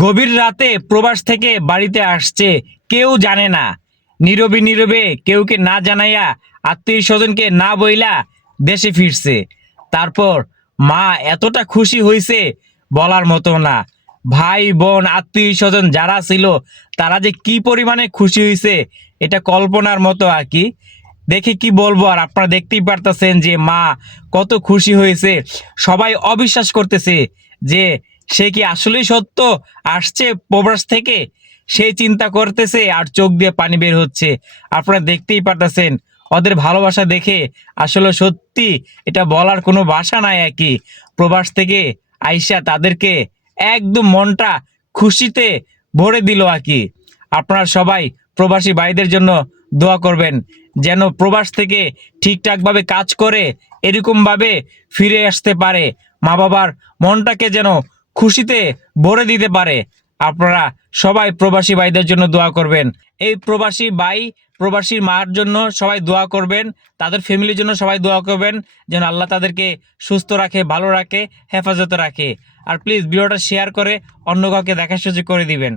গভীর রাতে প্রবাস থেকে বাড়িতে আসছে, কেউ জানে না। নীরবে নীরবে কেউকে না জানাইয়া, আত্মীয় স্বজনকে না বইলা দেশে ফিরছে। তারপর মা এতটা খুশি হইছে বলার মতো না। ভাই বোন আত্মীয় স্বজন যারা ছিল তারা যে কি পরিমাণে খুশি হইছে এটা কল্পনার মতো আর কি। দেখে কি বলবো, আর আপনারা দেখতেই পারতেছেন যে মা কত খুশি হয়েছে। সবাই অবিশ্বাস করতেছে যে সে কি আসলেই সত্য আসছে প্রবাস থেকে। সেই চিন্তা করতেছে আর চোখ দিয়ে পানি বের হচ্ছে। আপনারা দেখতেই পারতেছেন ওদের ভালোবাসা দেখে। আসলে সত্যি এটা বলার কোনো ভাষা নাই আর কি। প্রবাস থেকে আইসা তাদেরকে একদম মনটা খুশিতে ভরে দিল আর কি। আপনারা সবাই প্রবাসী ভাইদের জন্য দোয়া করবেন, যেন প্রবাস থেকে ঠিকঠাকভাবে কাজ করে এরকমভাবে ফিরে আসতে পারে, মা বাবার মনটাকে যেন খুশিতে ভরে দিতে পারে। আপনারা সবাই প্রবাসী ভাইদের জন্য দোয়া করবেন। এই প্রবাসী ভাই প্রবাসীর মার জন্য সবাই দোয়া করবেন, তাদের ফ্যামিলির জন্য সবাই দোয়া করবেন যেন আল্লাহ তাদেরকে সুস্থ রাখে, ভালো রাখে, হেফাজতে রাখে। আর প্লিজ ভিডিওটা শেয়ার করে অন্য কাউকে দেখার সুযোগ করে দিবেন।